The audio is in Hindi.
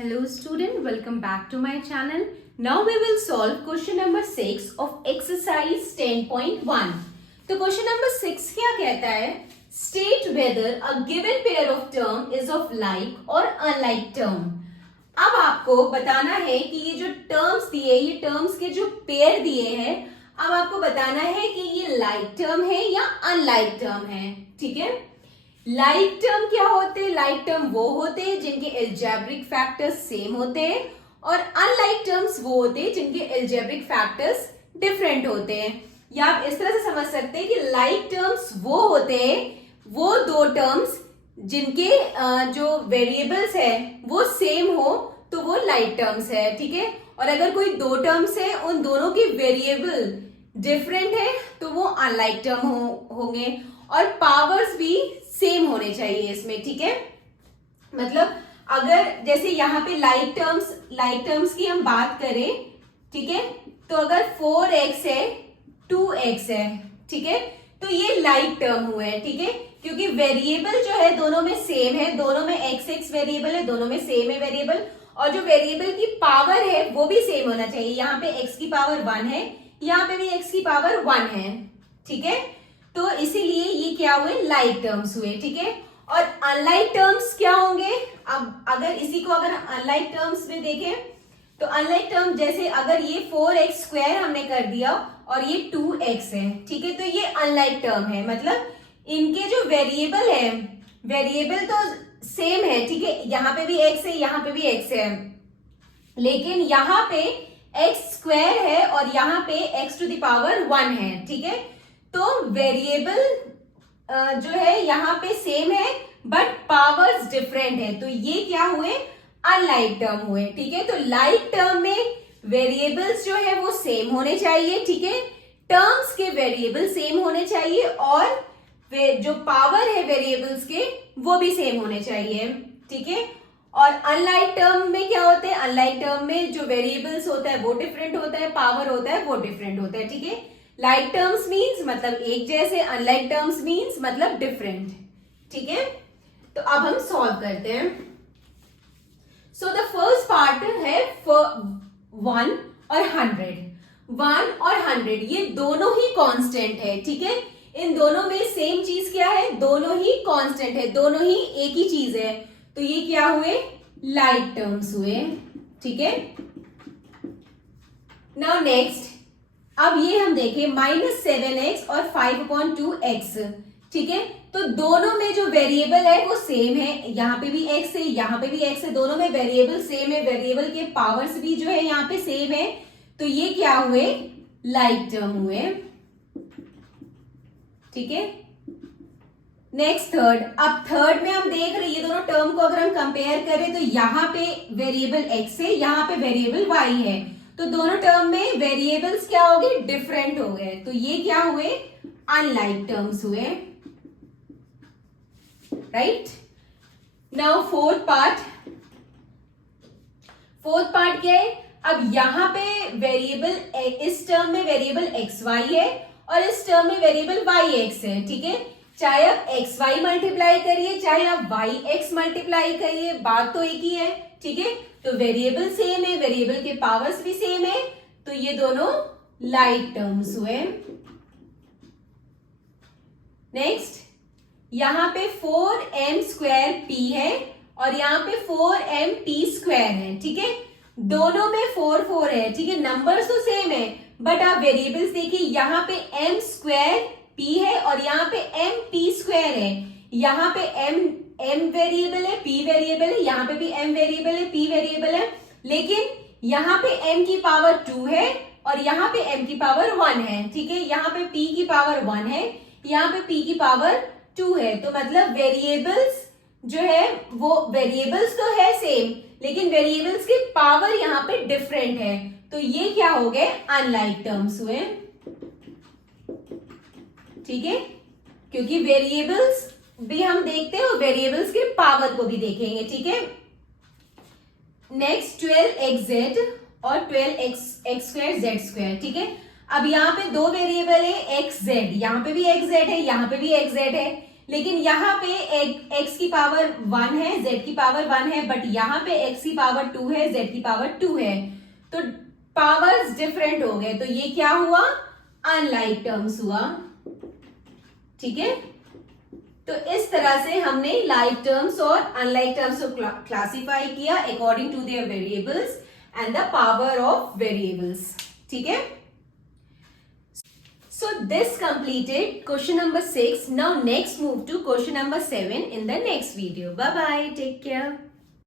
Hello student, welcome back to my channel. Now we will solve question number 6 of exercise 10.1. तो question number 6 क्या कहता है? State whether a given pair of term is of like or unlike term. अब आपको बताना है कि ये जो terms दिए, ये terms के जो पेयर दिए हैं, अब आपको बताना है कि ये like term है या unlike term है, ठीक है? लाइक टर्म क्या होते हैं? लाइक टर्म वो होते हैं जिनके एल्जेब्रिक फैक्टर्स सेम होते हैं और अनलाइक टर्म्स वो होते हैं जिनके एल्जेब्रिक फैक्टर्स डिफरेंट होते हैं। या आप इस तरह से समझ सकते हैं कि लाइक टर्म्स वो होते हैं, वो दो टर्म्स जिनके जो वेरिएबल्स है वो सेम हो तो वो लाइक टर्म्स है, ठीक है। और अगर कोई दो टर्म्स है, उन दोनों की वेरिएबल डिफरेंट है तो वो अनलाइक टर्म होंगे और पावर्स भी सेम होने चाहिए इसमें, ठीक है। मतलब अगर जैसे यहाँ पे लाइक टर्म्स की हम बात करें, ठीक है, तो अगर 4x है 2x है, ठीक है, तो ये लाइक टर्म हुए, ठीक है, क्योंकि वेरिएबल जो है दोनों में सेम है, दोनों में x वेरिएबल है, दोनों में सेम है वेरिएबल, और जो वेरिएबल की पावर है वो भी सेम होना चाहिए। यहाँ पे x की पावर 1 है, यहाँ पे भी x की पावर 1 है, ठीक है। तो इसीलिए ये क्या हुए? लाइक टर्म्स हुए, ठीक है। और अनलाइक टर्म्स क्या होंगे? अब अगर इसी को अगर अनलाइक टर्म्स में देखें तो अनलाइक टर्म जैसे अगर ये 4x² हमने कर दिया और ये 2x है, ठीक है, तो ये अनलाइक टर्म है। मतलब इनके जो वेरिएबल है, वेरिएबल तो सेम है, ठीक है, यहाँ पे भी x है, यहाँ पे भी x है, लेकिन यहाँ पे x² है और यहाँ पे x⁴ है, ठीक है। तो वेरिएबल जो है यहाँ पे सेम है बट पावर्स डिफरेंट है, तो ये क्या हुए? अनलाइक टर्म हुए, ठीक है। तो लाइक टर्म में वेरिएबल्स जो है वो सेम होने चाहिए, ठीक है, टर्म्स के वेरिएबल सेम होने चाहिए और जो पावर है वेरिएबल्स के वो भी सेम होने चाहिए, ठीक है। और अनलाइक टर्म में क्या होता है? अनलाइक टर्म में जो वेरिएबल्स होता है वो डिफरेंट होता है, पावर होता है वो डिफरेंट होता है, ठीक है। लाइक टर्म्स मीन्स मतलब एक जैसे, अनलाइक टर्म्स मीन्स मतलब डिफरेंट, ठीक है। तो अब हम सॉल्व करते हैं। सो द फर्स्ट पार्ट है 1 और 100। 1 और 100 ये दोनों ही कांस्टेंट है, ठीक है। इन दोनों में सेम चीज क्या है? दोनों ही कांस्टेंट है, दोनों ही एक ही चीज है, तो ये क्या हुए? लाइक टर्म्स हुए, ठीक है। नाउ नेक्स्ट, अब ये हम देखें -7x और 5/2x, ठीक है, तो दोनों में जो वेरिएबल है वो सेम है, यहाँ पे भी x है, यहाँ पे भी x है, दोनों में वेरिएबल सेम है, वेरिएबल के पावर्स भी जो है यहाँ पे सेम है, तो ये क्या हुए? लाइक टर्म हुए, ठीक है। नेक्स्ट थर्ड, अब थर्ड में हम देख रहे हैं ये दोनों टर्म को अगर हम कंपेयर करें तो यहाँ पे वेरिएबल x है, यहाँ पे वेरिएबल y है, तो दोनों टर्म में वेरिएबल्स क्या हो गए? डिफरेंट हो गए, तो ये क्या हुए? अनलाइक टर्म्स हुए, राइट। नाउ फोर्थ पार्ट क्या है? अब यहाँ पे वेरिएबल, इस टर्म में वेरिएबल xy है और इस टर्म में वेरिएबल yx है, ठीक है। चाहे आप xy मल्टीप्लाई करिए, चाहे आप yx मल्टीप्लाई करिए, बात तो एक ही है, ठीक है। तो वेरिएबल सेम है, वेरिएबल के पावर्स भी सेम है, तो ये दोनों लाइक टर्म्स हुए। नेक्स्ट, यहां पे 4m² p है और यहाँ पे 4mp² है, ठीक है, दोनों में 4 4 है, ठीक है, नंबर्स तो सेम है बट आप वेरिएबल्स देखिए, यहाँ पे m² p है और यहाँ पे mp² है, यहाँ पे m वेरिएबल है, p वेरिएबल है, यहाँ पे भी m वेरिएबल है, p वेरिएबल है, लेकिन यहाँ पे m की पावर 2 है और यहाँ पे m की पावर 1 है, ठीक है, यहाँ पे p की पावर 1 है, यहाँ पे p की पावर 2 है, तो मतलब वेरिएबल्स जो है वो वेरिएबल्स तो है सेम लेकिन वेरिएबल्स की पावर यहाँ पे डिफरेंट है, तो ये क्या हो गए? अनलाइक टर्म्स हुए, ठीक है, क्योंकि वेरिएबल्स भी हम देखते हैं और वेरिएबल्स के पावर को भी देखेंगे, ठीक है। नेक्स्ट 12xz और 12x²z², ठीक है। अब यहाँ पे दो वेरिएबल है xz, यहाँ पे भी xz है, यहाँ पे भी xz है, लेकिन यहाँ पे x की पावर 1 है, z की पावर 1 है, बट यहाँ पे x की पावर 2 है, z की पावर 2 है, तो पावर्स डिफरेंट हो गए, तो ये क्या हुआ, अनलाइक टर्म्स हुआ। ठीक है, तो इस तरह से हमने लाइक टर्म्स और अनलाइक टर्म्स को क्लासिफाई किया according to their variables and the power of variables. ठीक है, so this completed question number 6. Now next move to question number 7 in the next video. Bye bye, take care.